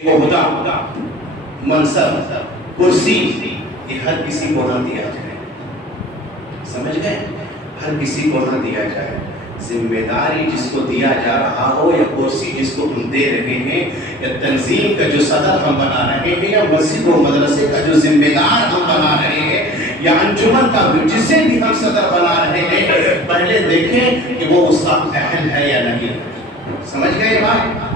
عہدہ، منصب، کرسی، یہ ہر کسی کو نہ دیا جائے، سمجھ گئے؟ ہر کسی کو نہ دیا جائے۔ ذمہ داری جس کو دیا جا رہا ہو، یا کرسی جس کو ہم دے رہے ہیں، یا تنظیم کا جو صدر ہم بنا رہے ہیں، یا مسجد و مدرسے کا جو ذمہ دار ہم بنا رہے ہیں، یا انجمن کا جسے بھی ہم صدر بنا رہے ہیں، پہلے دیکھیں کہ وہ اس کا اہل ہے یا نہیں۔ سمجھ گئے بات؟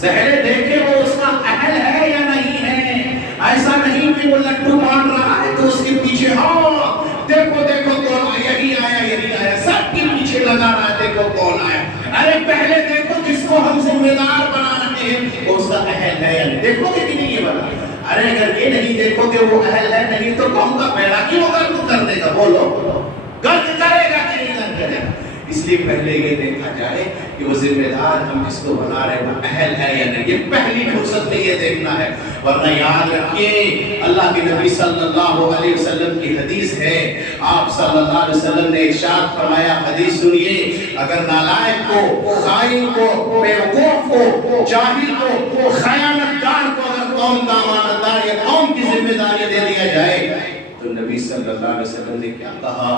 پہلے دیکھیں وہ اس کا اہل ہے یا نہیں ہے۔ ایسا نہیں کہ وہ لڈو بانٹ رہا ہے تو اس کے پیچھے ہاں دیکھو دیکھو کون آیا، یہی آیا یہی آیا، سب کے پیچھے لگا رہا ہے دیکھو کون آیا۔ ارے پہلے دیکھو جس کو ہم ذمہ دار بنا رہے ہیں اس کا اہل ہے یا نہیں، دیکھو گے کہ نہیں یہ بنا۔ ارے اگر یہ نہیں دیکھو کہ وہ اہل ہے نہیں تو قوم کا پیڑا کیوں غلط کر دے گا؟ بولو غلط کرے گا کہ نہیں غلط کرے گا؟ اس لیے پہلے یہ دیکھا جائے کہ وہ ذمہ دار ہم جس کو بنا رہے ہیں وہ اہل ہے یا نہیں، یہ پہلی فرصت میں یہ دیکھنا ہے۔ ورنہ یاد رکھیے اللہ کے نبی صلی اللہ علیہ وسلم کی حدیث ہے، آپ صلی اللہ علیہ وسلم نے ارشاد فرمایا، حدیث سنیے، اگر نالائق کو، خائن کو، بیوقوف کو، جاہل کو، خیانت گار کو اگر قوم کا امانتدار یا قوم کی ذمہ داری دے دیا جائے تو نبی صلی اللہ علیہ وسلم نے کیا کہا؟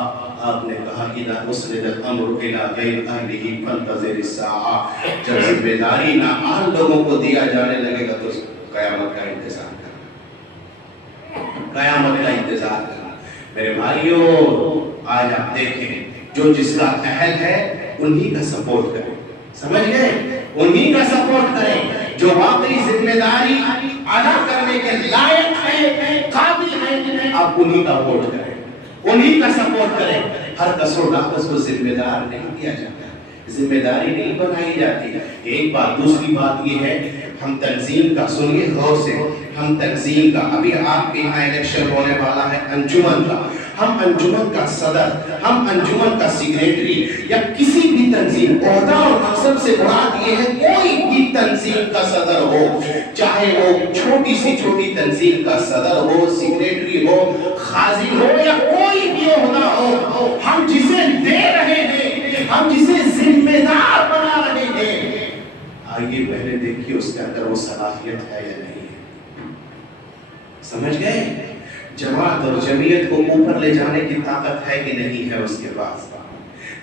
آپ نے کہا اذا اسند الامر الى غیر اہلہ فانتظر الساعہ، جب ذمہ داری نااہل لوگوں کو دیا جانے لگے گا تو قیامت کا انتظار کرنا، قیامت کا انتظار کرنا۔ میرے بھائیوں آج آپ دیکھیں جو جس کا اہل ہے انہی کا سپورٹ کریں، سمجھ گئے؟ انہی کا سپورٹ کریں، جو واقعی ذمہ داری ادا کرنے کے لائق ہے، قابل ہے، آپ انہی کا ووٹ کریں، انہی کا سپورٹ کریں۔ ہر قصور ناقص کو ذمہ دار نہیں کیا جاتا، ذمہ داری نہیں بنائی جاتی۔ ایک بات، دوسری بات یہ ہے ہم تنظیم کا، سنیے غور سے، ہم تنظیم کا، ابھی آپ کے یہاں الیکشن ہونے والا ہے انجمن کا، ہم انجمن کا صدر، ہم انجمن کا سیکریٹری یا کسی بھی تنظیم، عہدہ اور منصب سے مراد یہ ہے کوئی بھی تنظیم کا صدر ہو، چاہے وہ چھوٹی سی چھوٹی تنظیم کا صدر ہو، سیکریٹری ہو، خازن ہو یا کوئی بھی عہدہ ہو، ہم جسے دے رہے ہیں، ہم جسے ذمہ دار بنا رہے ہیں، آئیے پہلے دیکھیے اس کے اندر وہ صلاحیت ہے یا نہیں ہے۔ سمجھ گئے؟ جماعت اور جمعیت کو اوپر لے جانے کی طاقت ہے کہ نہیں ہے اس کے پاس؟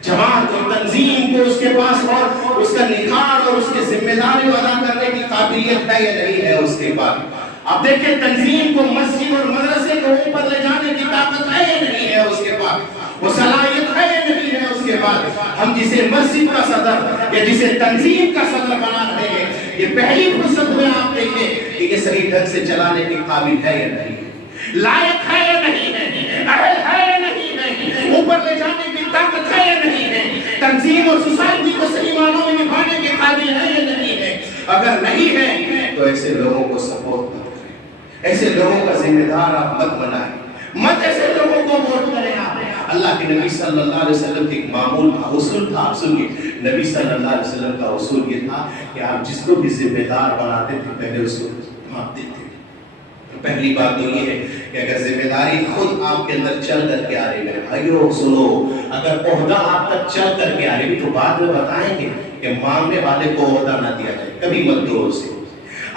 جماعت اور تنظیم کو اس کے پاس اور اس کا نکھار اور اس کے ذمہ داری ادا کرنے کی قابلیت ہے یا نہیں ہے اس کے پاس؟ اب دیکھیں تنظیم کو مسجد اور مدرسے کو اوپر لے جانے کی طاقت ہے یا نہیں ہے اس کے پاس؟ وہ صلاحیت ہے یا نہیں ہے اس کے پاس؟ ہم جسے مسجد کا صدر یا جسے تنظیم کا صدر بنا رہے ہیں، یہ پہلی فرصت میں آپ دیکھیں کہ یہ صحیح ڈھنگ سے چلانے کے قابل ہے یا نہیں ہے، لائق ہے یا نہیں ہے، اہل ہے یا نہیں ہے، اوپر لے جانے کی طاقت ہے یا نہیں ہے، تنظیم اور سوسائٹی کو صحیح معنوں میں نبھانے کے قابل ہے یا نہیں ہے۔ اگر نہیں ہے تو ایسے لوگوں کو سپورٹ مت کریں، ایسے لوگوں کا ذمہ دار آپ مت بنائیں، مت ایسے لوگوں کو ووٹ کریں۔ آپ اللہ کے نبی صلی اللہ علیہ وسلم کی ایک معمول تھا، اصول تھا، آپ سنیے، نبی صلی اللہ علیہ وسلم کا اصول یہ تھا کہ آپ جس کو بھی ذمہ دار بناتے تھے پہلے اس کو مانتے تھے۔ پہلی بات تو یہ ہے کہ اگر ذمہ داری خود آپ کے اندر چل کر کے آ رہی ہے، بھائیو سنو، اگر عہدہ آپ تک چل کر کے آ رہی تو بعد میں بتائیں گے کہ مانگنے والے کو عہدہ نہ دیا جائے، کبھی مت دو اسے۔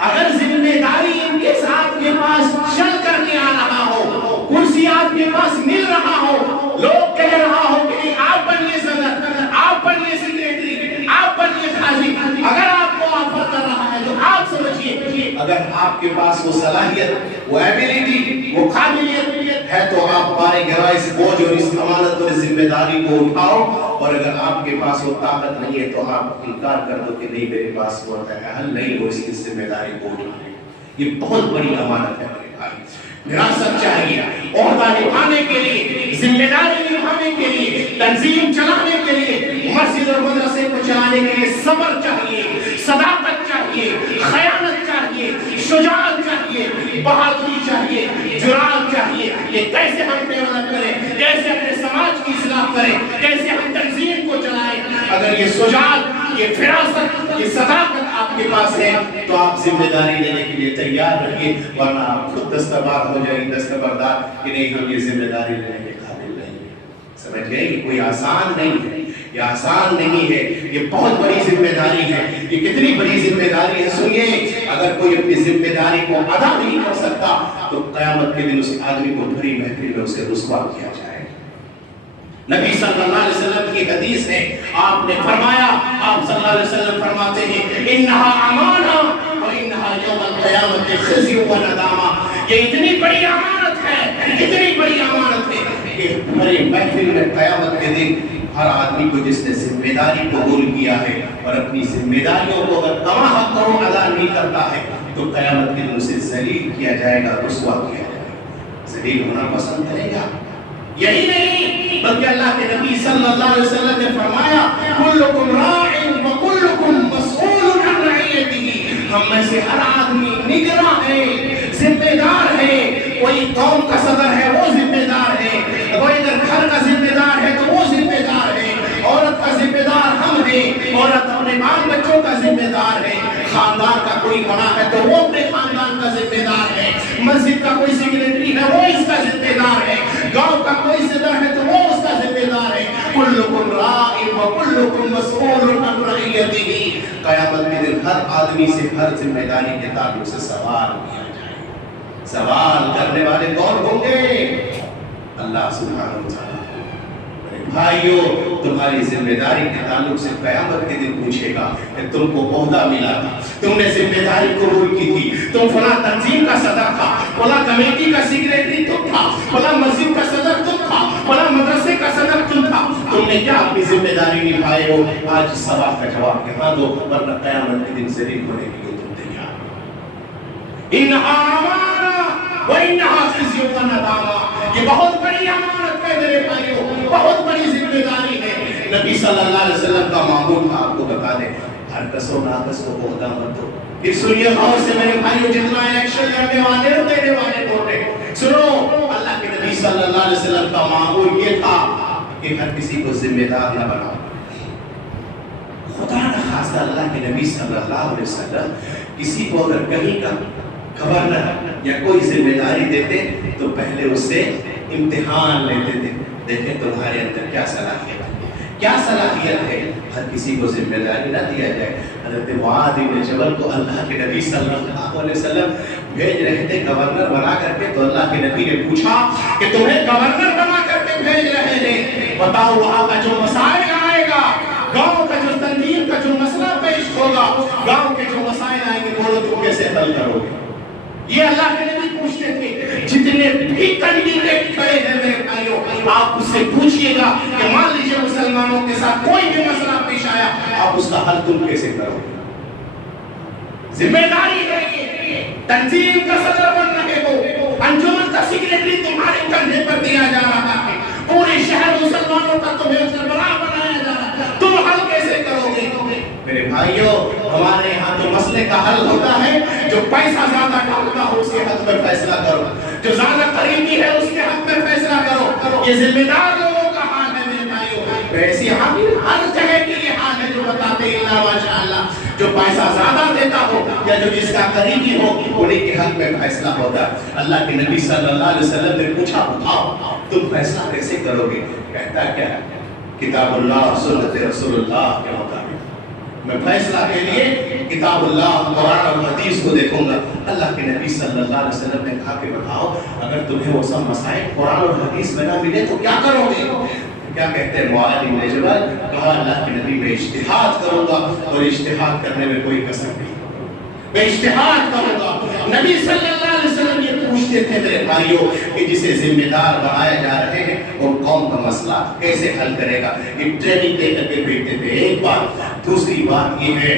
اگر ذمہ داری ان کے ساتھ کے پاس چل کر کے آ رہا ہو، کرسی آپ کے پاس مل رہا ہو، لوگ کہہ رہا ہو کہ آپ بنیے صدر، آپ بنیے سیکریٹری، آپ بنیے خازن، اگر آپ کو آفر کر رہا ہے تو آپ سمجھیے اگر آپ کے پاس وہ صلاحیت، وہ ایبیلٹی، وہ قابلیت ہے تو آپ بارے گواہ اس بوجھ اور اس امانت اور ذمہ داری کو اٹھاؤ، اور اگر آپ کے پاس وہ طاقت نہیں ہے تو آپ انکار کر دو کہ نہیں میرے پاس وہ اہل نہیں ہو اس کی ذمہ داری کو اٹھانے۔ یہ بہت بڑی امانت ہے میرے بھائی، وراثت چاہیے، عہدہ نبھانے کے لیے، ذمہ داری نبھانے کے لیے، تنظیم چلانے کے لیے، مسجد اور مدرسے کو چلانے کے لیے صبر چاہیے، صداقت چاہیے، خیانت چاہیے، شجاعت چاہیے، بہادری چاہیے، جرأت چاہیے۔ یہ کیسے ہم ڈیولپ کریں، کیسے اپنے سماج کی اصلاح کریں، کیسے ہم تنظیم کو چلائیں؟ اگر یہ شجاعت، یہ فراست، یہ صداقت آپ کے پاس ہے تو آپ ذمہ داری لینے کے لیے تیار رہیے، ورنہ آپ خود دستبردار ہو جائیں گے، دستبردار کہ نہیں ہم یہ ذمہ داری لینے کے قابل نہیں ہیں۔ سمجھ گئے؟ یہ کوئی آسان نہیں ہے، یہ آسان نہیں ہے، یہ بہت بڑی ذمہ داری ہے۔ یہ کتنی بڑی ذمہ داری ہے سنیے، کوئی اپنی ذمہ داری کو ادا نہیں کر سکتا تو قیامت کے دن اس آدمی کو بھری محفل میں اسے رسوا کیا جائے. نبی صلی اللہ علیہ وسلم کی حدیث ہے، آپ نے فرمایا، آپ صلی اللہ علیہ وسلم فرماتے ہیں انہا امانہ و انہا یوم القیامت خزی و ندامہ. یہ اتنی بڑی امانت ہے، اتنی بڑی امانت ہے کہ بھری محفل میں قیامت کے دن ہر آدمی کو جس نے ذمہ داری قبول کیا ہے اور اپنی ذمہ داریوں کو اگر کما حق کرو ادا نہیں کرتا ہے تو قیامت کے دن اسے ذلیل کیا جائے گا، رسوا کیا جائے گا. ذلیل ہونا پسند کرے گا؟ یہی نہیں بلکہ اللہ کے نبی صلی اللہ علیہ وسلم نے فرمایا کلکم راع و کلکم مسئول عن رعیتہ. ہم میں سے ہر آدمی نگراں ہے، ذمہ دار ہے. کوئی قوم کا صدر ہے وہ ذمہ دار ہے، کوئی اگر گھر کا ذمہ دار ہے تو وہ ذمہ دار ہے، عورت کا ذمہ دار ہم ہیں، عورت اپنے بال بچوں کا ذمہ دار ہے. خاندان کا کوئی بڑا ہے تو وہ اپنے خاندان کا ذمہ دار ہے. مسجد کا کوئی سیکریٹری ہے وہ اس کا ذمہ دار ہے. گاؤں کا کوئی صدر ہے تو وہ اس کا ذمہ دار ہے. کلکم راع و کلکم مسئول عن رعیتہ. قیامت کے دن ہر آدمی سے ہر ذمہ داری کے تعلق سے سوال کیا جائے. سوال کرنے والے کون ہوں گے؟ اللہ سبحانہ و تعالیٰ. بھائیو تمہاری ذمہ داری کے تعلق سے قیامت کے دن پوچھے گا کہ تم کو عہدہ ملا تھا، تم نے ذمہ داری قبول کی تھی، تم فلاں تنظیم کا صدر تھا، فلاں کمیٹی کا سیکریٹری تم تھا، فلاں مسجد کا صدر تم تھا، فلاں مدرسے کا صدر تم تھا، تم نے کیا اپنی ذمہ داری نبھائے ہو؟ آج سوال کا جواب یہاں دو ورنہ قیامت کے دن ذلیل ہونے کے لیے تم تیار. انہا امانہ و انہا خزی و ندامہ. یہ بہت بڑی امانت ہے میرے بھائیوں، بہت بڑی ذمہ داری ہے. نبی صلی اللہ علیہ وسلم کا معمول تھا، آپ کو بتا دیں ہر کس و ناقص کو عہدہ مت دو. پھر سنیے غور سے میرے بھائیوں، جتنا الیکشن لڑنے والے اور دینے والے ووٹیں سنو. اللہ کے نبی صلی اللہ علیہ وسلم کا معمول یہ تھا کہ ہر کسی کو ذمہ دار نہ بناؤ. خدا نہ خواستہ اللہ کے نبی صلی اللہ علیہ وسلم کسی کو اگر کہیں کا گورنر یا کوئی ذمہ داری دیتے تو پہلے اس سے امتحان لیتے تھے، دیکھیں تمہارے اندر کیا صلاحیت ہے، کیا صلاحیت ہے. ہر کسی کو ذمہ داری نہ دیا جائے. حضرت معاذ بن جبل کو اللہ کے نبی صلی اللہ علیہ وسلم بھیج رہے تھے گورنر بنا کر کے، تو اللہ کے نبی نے پوچھا کہ تمہیں گورنر بنا کر کے بھیج رہے ہیں، بتاؤ وہاں کا جو مسائل آئے گا، گاؤں کا جو تنظیم کا جو مسئلہ پیش ہوگا، گاؤں کے جو مسائل آئیں گے وہ تم کیسے حل کرو گے؟ یہ اللہ کے نبی پوچھتے تھے. جتنے بھی کینڈیڈیٹ کھڑے ہیں میرے بھائیوں، آپ اس سے پوچھئے گا کہ مان لیجیے مسلمانوں کے ساتھ کوئی بھی مسئلہ پیش آیا، آپ اس کا حل تم کیسے کرو گے؟ ذمہ داری ہے یہ. تنظیم کا صدر بن رہے ہو، انجمن کا سیکریٹری تمہارے کندھے پر دیا جا رہا ہے، پورے شہر مسلمانوں کا تمہیں سربراہ بنایا جا رہا ہے، تم حل کیسے کرو گے؟ میرے بھائیوں ہمارے یہاں جو مسئلے کا حل ہوتا ہے، جو پیسہ زیادہ ڈالتا ہو اس کے حق میں فیصلہ کرو، جو زیادہ قریبی ہے اس کے حق میں فیصلہ کرو. یہ ذمہ دار لوگوں کا حال ہے میرے بھائیوں. ایسی ہر جگہ کے لیے حال ہے جو بتاتے ہیں اللہ ماشاءاللہ. جو پیسہ زیادہ دیتا ہو یا جو جس کا قریبی ہو انہیں کے حق میں فیصلہ ہوتا ہے. اللہ کے نبی صلی اللہ علیہ وسلم نے پوچھا بتاؤ تم فیصلہ کیسے کرو گے؟ کہتا کیا ہے؟ کتاب اللہ سنت رسول اللہ کے مطابق میں فیصلہ کے لیے کتاب اللہ قرآن اور حدیث کو دیکھوں گا. اللہ کے نبی صلی اللہ علیہ وسلم نے کہا کہ بتاؤ اگر تمہیں وہ سب مسائل قرآن اور حدیث میں نہ ملے تو کیا کرو گے؟ کیا کہتے ہیں معاذ بن جبل؟ کہا اللہ کے نبی میں اجتہاد کروں گا اور اجتہاد کرنے میں کوئی کسر نہیں، میں اجتہاد کروں گا. نبی صلی اللہ علیہ وسلم یہ پوچھتے تھے میرے بھائیوں کہ جسے ذمہ دار بنائے جا رہے ہیں اور قوم کا مسئلہ کیسے حل کرے گا. ایک ٹریننگ دے کر کے بھیجتے تھے. ایک بات. دوسری بات یہ ہے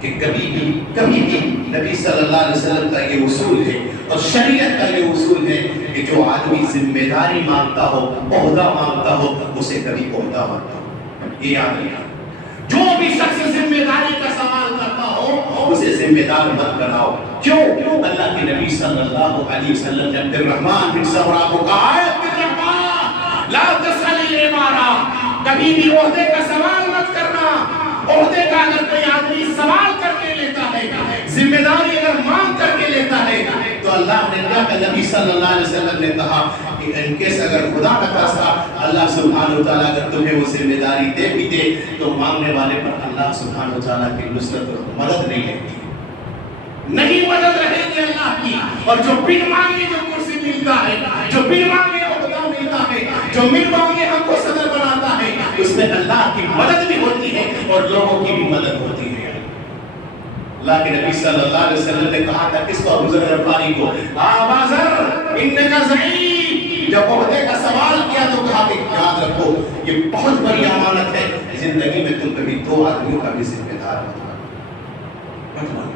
کہ کبھی بھی نبی صلی اللہ علیہ وسلم کا یہ اصول ہے اور شریعت کا یہ اصول ہے کہ جو آدمی ذمہ داری مانگتا ہو، عہدہ مانگتا ہو، اسے کبھی عہدہ مانگتا ہو. یہ یاد رکھنا. جو بھی شخص ذمہ داری کا سوال کرتا ہو اسے ذمہ دار مت بناؤ. کیوں؟ اللہ کے نبی صلی اللہ علیہ وسلم نے عبد الرحمن بن سمرہ کو کہا ہے عبد الرحمن لا تسأل الامارہ، کبھی بھی عہدے کا سوال مت کرنا. عہدے کا اگر کوئی آدمی سوال کر کے لیتا ہے، ذمہ داری اگر مانگ کر کے لیتا ہے تو اللہ نے کہا کہ نبی صلی اللہ علیہ وسلم نے کہا کہ ان کیس اگر خدا نہ خواستہ اللہ سبحانہ وتعالیٰ اگر تمہیں وہ ذمہ داری دے بھی دے تو مانگنے والے پر اللہ سبحانہ وتعالیٰ کی نصرت اور مدد نہیں رہتی. کی، اور جو بن مانگے جو کرسی ملتا ہے، جو بن مانگے عہدہ ملتا ہے، جو بن مانگے ہم کو صدر بناتا ہے، اس میں اللہ کی مدد بھی ہوتی ہے اور لوگوں کی بھی مدد ہوتی ہے۔ اللہ کے نبی صلی اللہ علیہ وسلم نے کہا تھا کس کو؟ ابو ذر غفاری کو، ابا ذر انک ضعیف، جب عہدے کا سوال کیا تو کہا کہ یاد رکھو یہ بہت بڑی امانت ہے، زندگی میں تم کبھی 2 آدمیوں کا بھی ذمہ دار مت بنو،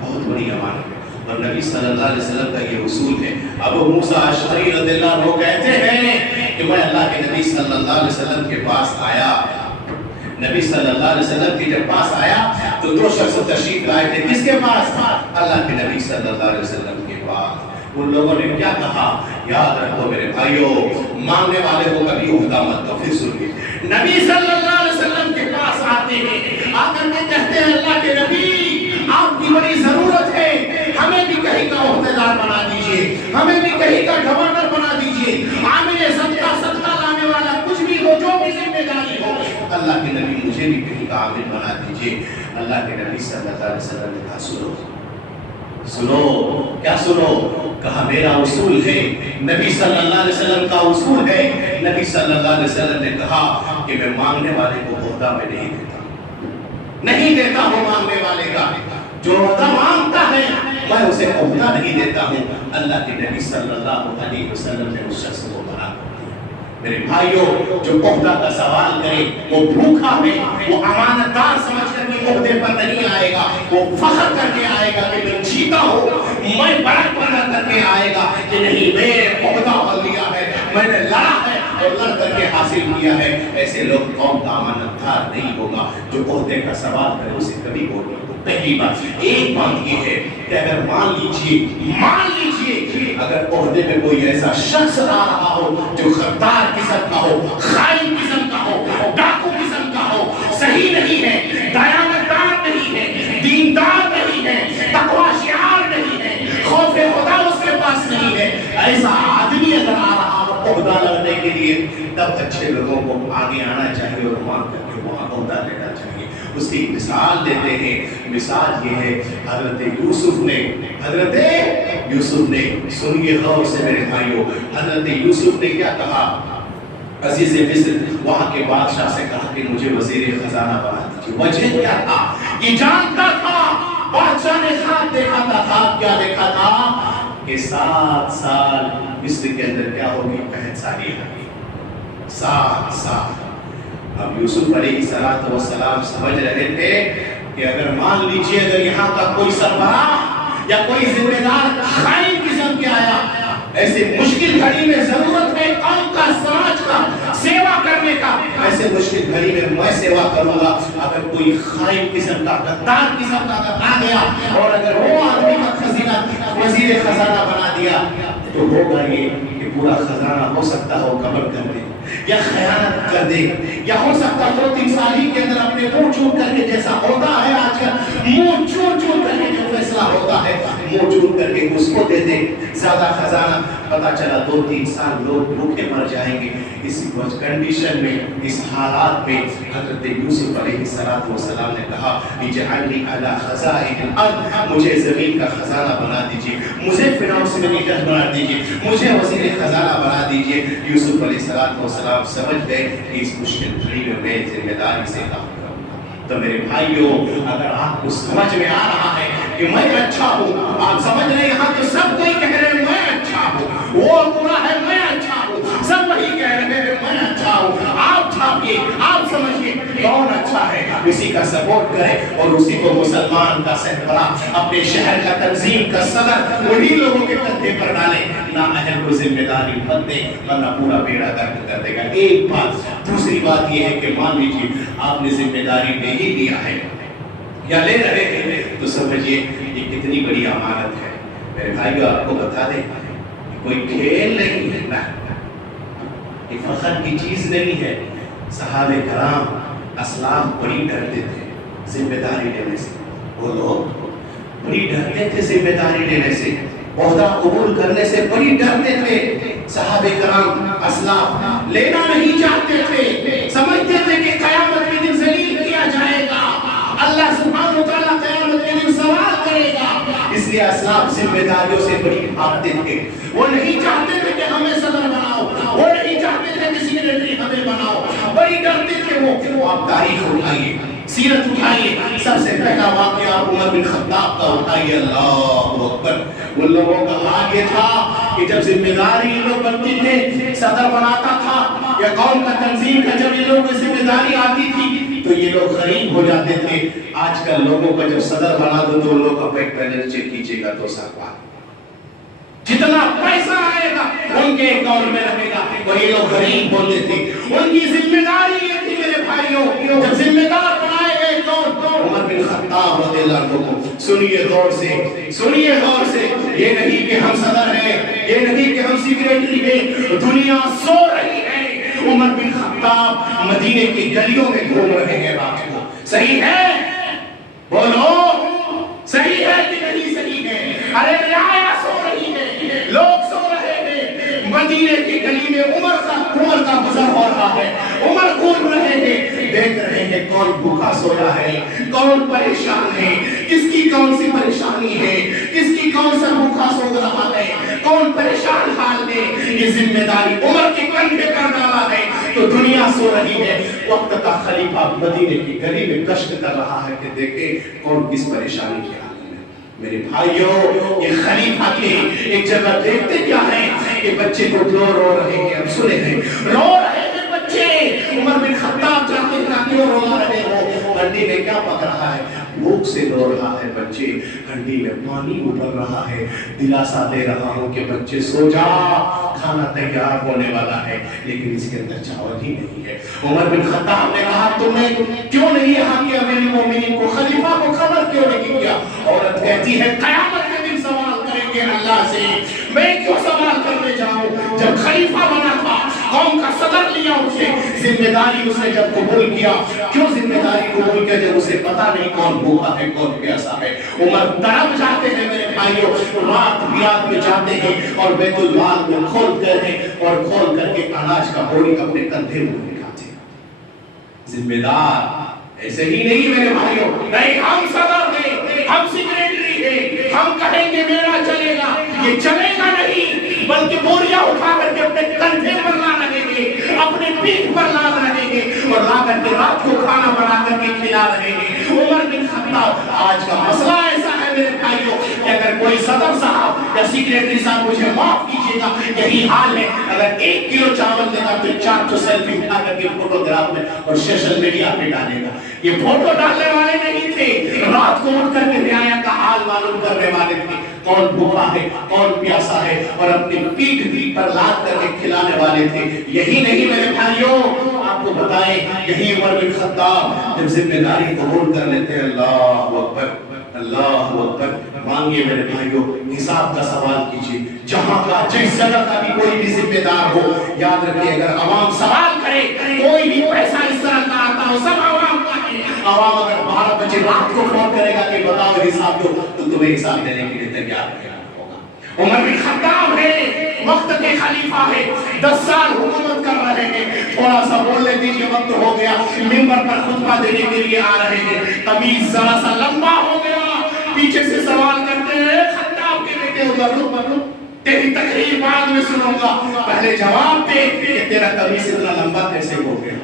بہت بڑی امانت ہے۔ اور نبی صلی اللہ علیہ وسلم کا یہ اصول ہے۔ ابو موسیٰ اشعری رضی اللہ عنہ کہتے ہیں کہ میں اللہ کے نبی صلی اللہ علیہ وسلم کے پاس آیا، نبی صلی اللہ علیہ وسلم کے جب پاس آیا تو 2 شخص تشریف لائے تھے، کس کے پاس؟ اللہ کے نبی صلی اللہ علیہ وسلم کے پاس۔ ان لوگوں نے کیا کہا؟ یاد رکھو میرے بھائیو، مانگنے والے کو کبھی عہدہ مت دو۔ پھر سنیے، نبی صلی اللہ علیہ وسلم کے پاس آتے ہیں، آ کر کے کہتے ہیں اللہ کے نبی آپ کی بڑی ضرورت ہے، ہمیں بھی کہیں کا عہدیدار بنا دیجئے، ہمیں بھی کہیں کا گورنر بنا دیجئے، عامل صدقہ لانے والا کچھ بھی ہو، جو بھی ذمہ داری ہو، اللہ کے نبی مجھے بھی کہیں کا عامل بنا دیجئے۔ اللہ کے نبی صلی اللہ علیہ وسلم نے کہا سنو سنو، کیا سنو؟ کہا میرا اصول ہے، نبی صلی اللہ علیہ وسلم کا اصول ہے۔ نبی صلی اللہ علیہ وسلم نے کہا کہ میں مانگنے والے کو عہدہ میں نہیں دیتا ہوں مانگنے والے کا، جو عہدہ مانگتا ہے میں اسے عہدہ نہیں دیتا ہوں۔ اللہ کے نبی صلی اللہ علیہ وسلم نے اس شخص کو بنا میرے بھائیوں، جو عہدہ کا سوال کرے وہ بھوکا ہے، وہ امانت دار سمجھ کر کے عہدے پر نہیں آئے گا، وہ فخر کر کے آئے گا کہ میں جیتا ہوں، میں برق پیدا کر کے آئے گا کہ نہیں میں عہدہ لیا ہے، میں نے لڑا ہے اور لڑ کر کے حاصل کیا ہے۔ ایسے لوگ قوم کا امانت دار نہیں ہوگا۔ جو عہدے کا سوال کرے اسے کبھی وہ نہیں۔ پہلی بات، ایک بات یہ ہے کہ اگر مان لیجئے اگر عہدے میں کوئی ایسا شخص آ رہا ہو جو غدار قسم کا ہو، خائن قسم کا ہو، ڈاکو قسم کا ہو، صحیح نہیں ہے، دیانتدار نہیں ہے، دیندار نہیں ہے، تقوی شعار نہیں ہے، خوف خدا اس کے پاس نہیں ہے، ایسا آدمی اگر آ رہا ہو عہدہ لگنے کے لیے، تب اچھے لوگوں کو آگے آنا چاہیے اور وہاں کر کے وہاں عہدہ لینا چاہیے۔ اس کی مثال دیتے ہیں، مثال یہ ہے حضرت یوسف نے سنیے غور سے میرے بھائیوں، حضرت یوسف نے کیا کہا؟ عزیز مصر وہاں کے بادشاہ سے کہا کہ مجھے وزیر خزانہ بنا دیجیے۔ وجہ کیا تھا؟ یہ جانتا تھا، بادشاہ نے خواب دیکھا تھا، کیا دیکھا تھا کہ 7 سال مصر کے اندر کیا ہوگی؟ قحط سالی ہوگی، 7 سال۔ اب یوسف علیہ السلام سمجھ رہے تھے کہ اگر مان لیجئے اگر یہاں کا کوئی سربراہ یا کوئی ذمہ دار خائن قسم کے آیا، ایسے مشکل گھڑی میں ضرورت ہے قوم کا، سماج کا سیوا کرنے کا، ایسے مشکل گھڑی میں سیوا کروں گا۔ اگر کوئی خائن قسم کا، غدار قسم کا اگر آ گیا اور اگر وہ آدمی کا خزینہ وزیر خزانہ بنا دیا تو ہوگا یہ کہ پورا خزانہ ہو سکتا ہو قبر کر دے یا خیانت کر دے، یا ہو سکتا 2-3 سال ہی کے اندر اپنے منہ چور کر کے، جیسا ہوتا ہے آج کل منہ چور کر کے جو فیصلہ ہوتا ہے منہ چور کر کے اس کو دے دے زیادہ خزانہ۔ پتا چلا 2-3 سال لوگ بھوکے مر جائیں گے۔ اس کنڈیشن میں، اس حالات میں حضرت یوسف علیہ السلام نے کہا اجعلنی علی خزائن الارض، مجھے زمین کا خزانہ بنا دیجیے، مجھے فنانس منیجر بنا دیجیے، مجھے وزیر خزانہ بنا دیجیے۔ یوسف علیہ السلام سمجھ گئے کہ اس مشکل گھڑی میں ذمہ داری سے کام کروں گا۔ تو میرے بھائیوں، اگر آپ کو سمجھ میں آ رہا ہے کہ میں اچھا ہوں، آپ سمجھ رہے یہاں تو سب کوئی کہہ رہے ہیں میں اچھا ہوں، وہ برا ہے میں اچھا ہوں، سب وہی کہہ رہے ہیں میں اچھا ہوں، آپ چھاپیے، آپ سمجھیے کون اچھا ہے، اسی کا سپورٹ کریں اور اسی کو مسلمان کا سربراہ، اپنے شہر کا تنظیم کا صدر وہی لوگوں کے کندھے پر ڈالیں۔ نااہل کو ذمہ داری مت دیں ورنہ پورا بیڑا گرک کر دے گا۔ ایک بات، دوسری بات یہ ہے کہ مان لیجیے آپ نے ذمہ داری لے ہی لیا ہے یا لے رہے ہیں تو سمجھیے یہ کتنی بڑی امانت ہے۔ میرے بھائیو آپ کو بتا دیں کوئی کھیل نہیں ہے نا، یہ فخر کی چیز نہیں ہے۔ صحابہ کرام اسلاف بڑی ڈرتے تھے ذمہ داری لینے سے، وہ لوگ بڑی ڈرتے تھے ذمہ داری لینے سے، عہدہ قبول کرنے سے بڑی ڈرتے تھے۔ صحابہ کرام اسلاف لینا نہیں چاہتے تھے، سمجھتے تھے کہ قیامت کے دن ذلیل کیا جائے گا، اللہ سبحانہ وتعالیٰ قیامت کے دن سوال کرے گا، اس سے اسلاف ذمہ داریوں سے بڑی بھاگتے تھے. وہ نہیں چاہتے تھے کہ ہمیں صدر بناؤ, وہ نہیں چاہتے تھے کہ سیکریٹری ہمیں بناؤ, بڑی ڈرتے تھے وہ. آپ تاریخ اٹھائیے, سیرت اٹھائیے, سب سے پہلا واقعہ عمر بن خطاب کا اٹھائیے. اللہ اکبر. ان لوگوں کا حال یہ تھا کہ جب ذمہ داری لوگ بنتی تھے, صدر بناتا تھا یا قوم کا تنظیم کا جب یہ لوگوں کی ذمہ داری آتی تھی تو یہ لوگ غریب ہو جاتے تھے. آج کل لوگوں کا جب صدر بنا دو تو لوگ کا بینک بیلنس چیک کیجیے گا تو سرکار جتنا پیسہ آئے گا ان کے اکاؤنٹ میں رہے گا. وہی لوگ غریب ہوتے تھے. ان کی ذمہ داری یہ تھی میرے بھائیوں, جب ذمہ دار بنائے گئے تو عمر بن خطاب رضی اللہ عنہ کو سنیے غور سے, سنیے غور سے. یہ نہیں کہ ہم صدر ہیں, یہ نہیں کہ ہم سیکریٹری ہیں, دنیا سو رہی ہے. عمر بن خطاب مدینے کی گلیوں میں گھوم رہے ہیں رات کو. صحیح ہے؟ بولو صحیح ہے کہ نہیں صحیح ہے؟ ارے رعایا سو رہی ہے, لوگ سو رہے ہیں. مدینے کی گلی میں عمر کا گزر ہو رہا ہے. عمر گھوم رہے ہیں, دیکھ رہے ہیں کون بھوکا سویا ہے, کون پریشان ہے, کس کی کون سی پریشانی ہے, کس کی کون سا بھوکا سو رہا ہے, کون پریشان حال ہے. یہ ذمہ داری عمر کے کندھے پر ڈالا ہے تو دنیا سو رہی ہے. وقت کا خلیفہ مدینے کی گلی میں گشت کر رہا ہے کہ دیکھیں کون کس پریشانی کی حال میں. میرے بھائیوں, یہ خلیفہ کے ایک جگہ دیکھتے کیا ہے کہ بچے کو رو رہے ہیں. اب سنے ہیں, رو رہے ہیں بچے. عمر بن خطاب چاہتے ہیں کیوں رو رہے ہو؟ ہنڈی میں کیا پک رہا ہے؟ بھوک سے رو رہا ہے بچے. ہنڈی میں پانی ابل رہا ہے. دلاسا دے رہا ہوں کہ بچے سو جا, کھانا تیار ہونے والا ہے. لیکن اس کے اندر چاول ہی نہیں ہے. عمر بن خطاب نے کہا تم نے کیوں نہیں یہاں کے امیر المومنین کو, خلیفہ کو خبر کیوں نہیں کیا؟ عورت کہتی ہے قیامت کے دن سوال کریں گے اللہ سے. میں کیوں سوال کرنے جاؤں؟ جب خلیفہ بنا تھا, قوم کا صدر لیا, اسے ذمہ داری اس نے جب قبول کیا. کیوں ذمہ داری قبول کیا؟ جب اسے پتا نہیں کون بھوکا ہے کون پیاسا ہے. عمر تڑپ جاتے ہیں میرے بھائیوں, رات بیات میں جاتے ہیں اور بیت المال میں کھولتے ہیں اور کھول کر کے اناج کا بوری اپنے کندھے میں اٹھاتے ہیں. ذمہ دار ایسے ہی نہیں میرے بھائیوں, نہیں ہم صدر ہیں, ہم سیکریٹری ہیں, ہم کہیں گے میرا چلے گا, یہ چلے گا نہیں, بلکہ بوریاں اٹھا کر کے اپنے کندھے پر لا رہے گے, اپنے پیٹھ پر لا رہے گے اور لا کر کے رات کو کھانا بنا کر کے کھلا رہے گے. عمر بن خطاب, آج کا مسئلہ ایسا ہے میرے بھائیوں کہ اگر کوئی صدر صاحب یا سیکریٹری صاحب, مجھے معاف کیجیے گا یہی حال ہے, اگر 1 کلو چاول دے گا تو 4 سیلفی اٹھا کر کے فوٹوگراف میں اور سوشل میڈیا پہ ڈالے گا. یہ فوٹو ڈالنے والے نہیں تھے, رات کو اٹھ کر کے رعایا کا حال معلوم کرنے والے تھے, کون بھوکا ہے کون پیاسا ہے, اور اپنی پیٹھ پر لاد کر کے کھلانے والے تھے. یہی نہیں میرے بھائیوں, آپ کو بتائیں, یہی عمر بن خطاب جب ذمہ داری قبول کر لیتے ہیں, اللہ اکبر اللہ اکبر, مانگیے میرے بھائیوں, حساب کا سوال کیجیے. جہاں کا جس جگہ کا بھی کوئی بھی ذمہ دار ہو, یاد رکھیے اگر عوام سوال کرے, کوئی بھی پیسہ اس طرح کا آتا ہو, سب عوام کا ہے. عوام اگر 12 بجے رات کو فون کرے گا کہ بتاؤ حساب دو, تو تمہیں حساب دینے کے لیے تیار رہنا ہوگا. عمر بن خطاب ہے, وقت کے خلیفہ ہے, 10 سال حکومت کر رہے ہیں. تھوڑا سا بولنے دیجیے, وقت ہو گیا, منبر پر خطبہ دینے کے لیے آ رہے ہیں, تمیز ذرا سا لمبا ہو گیا, پیچھے سے سوال کرتے ہیں, خطاب کے بیٹے ادھر رک, تیری تقریر بعد میں سنوں گا, پہلے جواب دے کہ تیرا تمیز اتنا لمبا کیسے ہو گیا.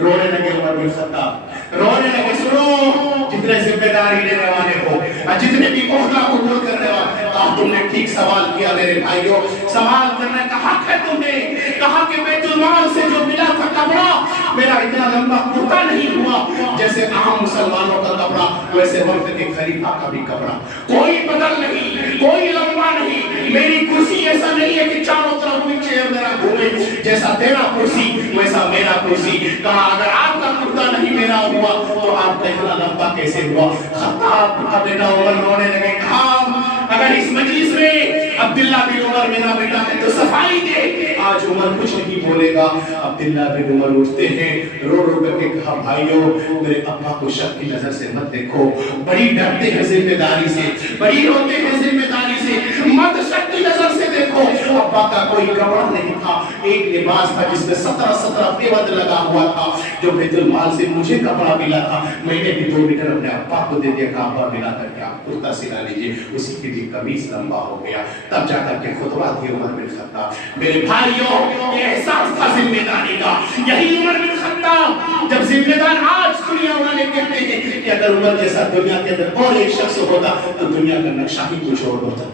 رونے لگے عمر بن خطاب, رونے لگے. سنو, جتنے ذمہ داری لینے والے ہو, جتنے بھی عہدہ قبول کرنے والے, تم نے ٹھیک سوال کیا میرے بھائیوں. سوال کرنے کا حق ہے تمہیں. کہا کہ بیت المال سے جو ملا تھا کپڑا, میرا اتنا لمبا کرتا نہیں ہوا, جیسے عام مسلمانوں کا کپڑا ویسے وقت کے خلیفہ کا بھی کپڑا, کوئی بدل نہیں, کوئی لمبا نہیں. میری کرسی ایسا نہیں ہے کہ چاروں طرف کوئی چیئر میرا گھومے, جیسا تیرا کرسی ویسا میرا کرسی. کہا اگر آپ کا کرتا نہیں میرا ہوا تو آپ کا اتنا لمبا کیسے ہوا؟ خطاب کا بیٹا عمر رونے لگے. کہا اگر اس مجلس میں عبداللہ عبداللہ بن عمر میرا بیٹا ہے تو صفائی دے. آج عمر کچھ نہیں بولے گا. عبداللہ بن عمر اٹھتے ہیں, رو رو کر کے کہا بھائیو میرے ابا کو شک کی نظر سے مت دیکھو, بڑی ڈرتے ہیں ذمہ داری سے, بڑی روتے ہیں ذمہ داری سے, مت شک کی نظر سے دیکھو. ابا کا کوئی کپڑا نہیں تھا, ایک لباس تھا جس میں 17 پیوند لگا ہوا تھا, جو بیت المال سے مجھے کپڑا ملا تھا, میں نے بھی 2 میٹر اپنے ابا کو دے دیا کہ ابا ملا کر کے آپ کرتا سلا لیجیے. اسی کے لیے قمیص لمبا ہو گیا. تب جا کر کے خطبہ دی عمر بن خطاب. میرے بھائیوں یہ احساس تھا ذمہ داری کا. یہی عمر بن خطاب جب ذمہ دار آج دنیا والے کہتے ہیں کہ اگر عمر جیسا دنیا کے اندر اور ایک شخص ہوتا تو دنیا کا نقشہ ہی کچھ اور ہوتا.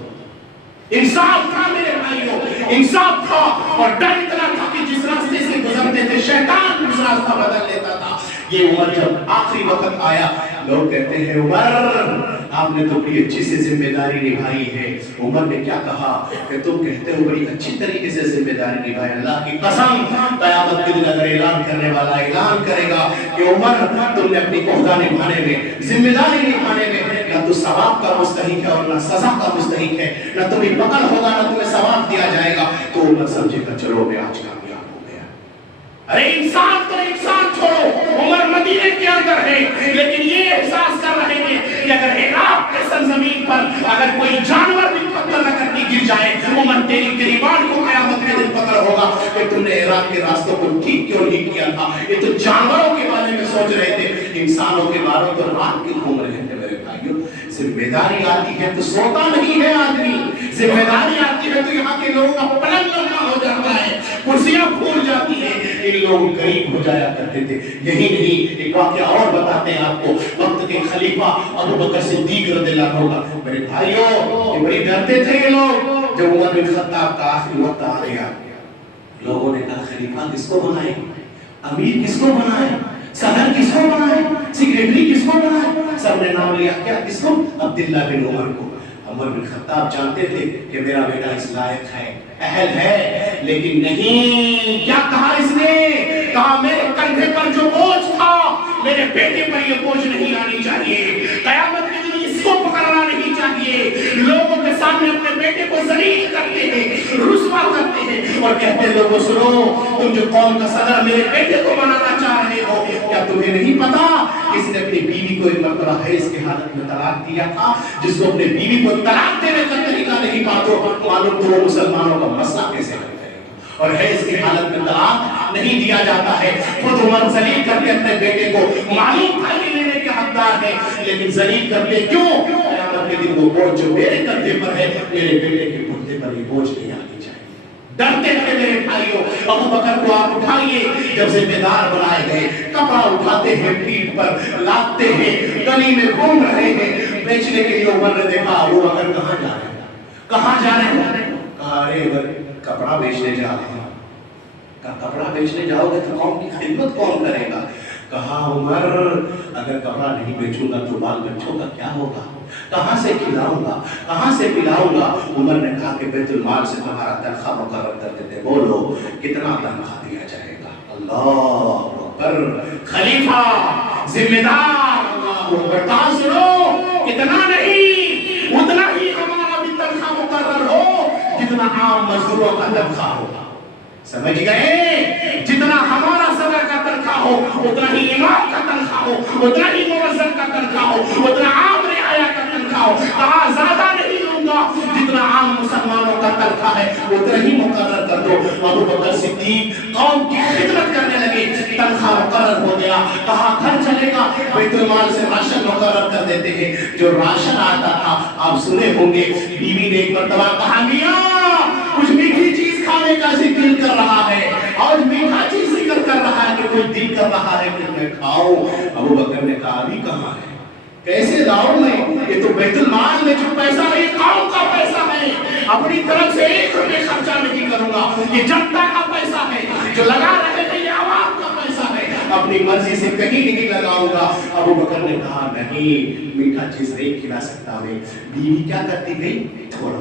انصاف تھا میرے بھائیوں, انصاف تھا. اور ڈر اتنا تھا کہ جس راستے سے گزرتے تھے شیطان اس راستہ بدل لیتا تھا. یہ عمر جب آخری وقت آیا, لوگ کہتے ہیں عمر آپ نے تو بڑی اچھی سے ذمہ داری نبھائی ہے. عمر نے کیا کہا کہ تم کہتے ہو بڑی اچھی طریقے سے ذمہ داری نبھائی. اللہ کی قسم قیامت کے دن اگر اعلان کرنے والا اعلان کرے گا کہ عمر تم نے اپنی عہدہ نبھانے میں, ذمہ داری نبھانے میں نہ تو ثواب کا مستحق ہے اور نہ سزا کا مستحق ہے, نہ تمہیں پکڑ ہوگا نہ تمہیں ثواب دیا جائے گا, تو عمر سمجھے گا چلو میں آج کامیاب ہو گیا. ارے انسان تو انسان چھوڑو, عمر مدینے کے اندر ہے, لیکن یہ احساس کر رہے ہیں کہ اگر عراق کے سرزمین پر اگر کوئی جانور بھی پتھر نہ کر کے گر جائے, عمر تیری گریبان کو قیامت کے دن پکڑ ہوگا کہ تم نے عراق کے راستوں کو ٹھیک کیوں نہیں کیا تھا. یہ تو جانوروں کے بارے میں سوچ رہے تھے, انسانوں کے بارے میں رات کے گھوم رہے تھے. میرے بھائیوں ذمہ داری آتی ہے تو سوتا نہیں ہے آدمی, ذمہ داری آتی ہے تو یہاں کے لوگوں کا پلنگ لمبا ہو جاتا ہے, کرسیاں پھول جاتی ہیں. ان لوگ غریب ہو جایا کرتے تھے. یہی نہیں, ایک واقعہ اور بتاتے ہیں آپ کو. وقت کے خلیفہ ابو بکر صدیق رضی اللہ عنہ, میرے بھائیوں یہ بڑی ڈرتے تھے یہ لوگ. جب عمر بن خطاب کا آخری وقت آ گیا, لوگوں نے کہا خلیفہ کس کو بنائے, امیر کس کو بنائے, صدر کس کو بنائے, سیکریٹری کس کو بنائے. سب نے نام لیا, کیا کس کو, عبداللہ بن عمر کو. عمر بن خطاب جانتے تھے کہ میرا بیٹا اس لائق ہے, اہل ہے, لیکن نہیں. کیا کہا اس نے, کہا میرے کندھے پر جو بوجھ تھا میرے بیٹے پر یہ بوجھ نہیں آنی چاہیے. قیامت کے دن اس کو پکڑنا نہیں چاہیے. لوگوں کے سامنے اپنے بیٹے کو ذلیل کرتے ہیں, رسوا کرتے ہیں اور کہتے ہیں لوگوں سنو, تم جو قوم کا صدر میرے بیٹے کو بنانا چاہ رہے ہو, کیا تمہیں نہیں پتا اس نے اپنی بیوی کو ایک مرتبہ حیض کی حالت میں طلاق دیا تھا. جس کو اپنے بیوی کو طلاق دینے کا طریقہ نہیں معلوم تو وہ مسلمانوں کا مسئلہ کیسے حل کرے گا. اور حیض کی حالت میں طلاق نہیں دیا جاتا ہے. خود عمر ذلیل کر کے اپنے بیٹے کو, معلوم تھا کہ لینے کے حقدار ہے, لیکن ذلیل کر کے کیوں, قیامت کے دن وہ بوجھ جو میرے کندھے پر ہے میرے بیٹے کے کندھے پر یہ بوجھ نہیں آنی چاہیے. ڈرتے تھے میرے بھائیوں. ابو بکر کو آپ اٹھائیے, جب ذمہ دار بنائے گئے, کپڑا اٹھاتے ہیں پیٹھ پر لاتے ہیں, گلی میں گھوم رہے ہیں بیچنے کے لیے. عمر نے دیکھا ابو بکر کہاں جا رہے ہیں, کہاں جا رہے ہیں, کہا ارے کپڑا بیچنے جا رہے ہیں. کہا کپڑا بیچنے جاؤ گے تو قوم کی خدمت کون کرے گا. کہا عمر اگر کپڑا نہیں بیچوں گا تو بال بچوں کا کیا ہوگا, کہاں سے کھلاؤں گا, کہاں سے پلاؤں گا. عمر نے کہا کہ بیت المال سے تمہارا تنخواہ مقرر کر دیتے, بولو کتنا تنخواہ دیا جائے گا. اللہ اکبر, خلیفہ ذمہ دار, اللہ سنو, کتنا نہیں اتنا ہی ہمارا بھی تنخواہ مقرر ہو جتنا عام مزدوروں کا تنخواہ ہوگا. سمجھ گئے, جتنا ہمارا صدر کا تنخواہ ہو اتنا ہی امام کا تنخواہ ہو, اتنا ہی موزن کا تنخواہ ہو, اتنا عام رعایا کا تنخواہ ہو. کہا زیادہ نہیں لوں گا, جتنا عام مسلمانوں کا تنخواہ ہے اتنا ہی مقرر کر دو. ابو بکر صدیق قوم کی خدمت کرنے لگے, تنخواہ مقرر ہو گیا. کہا گھر چلے گا, بیت المال سے راشن مقرر کر دیتے ہیں. جو راشن آتا تھا آپ سنے ہوں گے, بیوی نے ایک مرتبہ کہا میاں کچھ میٹھی چیز کھانے کا ذکر کر رہا ہے, اور میٹھا چیز ذکر کر رہا ہے کہ کوئی دل کر رہا ہے کہ میں کھاؤں. ابو بکر نے کہا ابھی کہاں ہے, کیسے لاؤں میں, یہ تو بیت المال میں جو پیسہ ہے یہ قوم کا پیسہ ہے, اپنی طرف سے 1 روپے خرچہ نہیں کروں گا. یہ جنتا کا پیسہ ہے, جو لگا رہے ہیں یہ عوام کا پیسہ ہے, اپنی مرضی سے کہیں نہیں لگاؤں گا. ابو بکر نے کہا نہیں, میٹھا چیز نہیں کھلا سکتا میں. بیوی کیا کرتی گئی, تھوڑا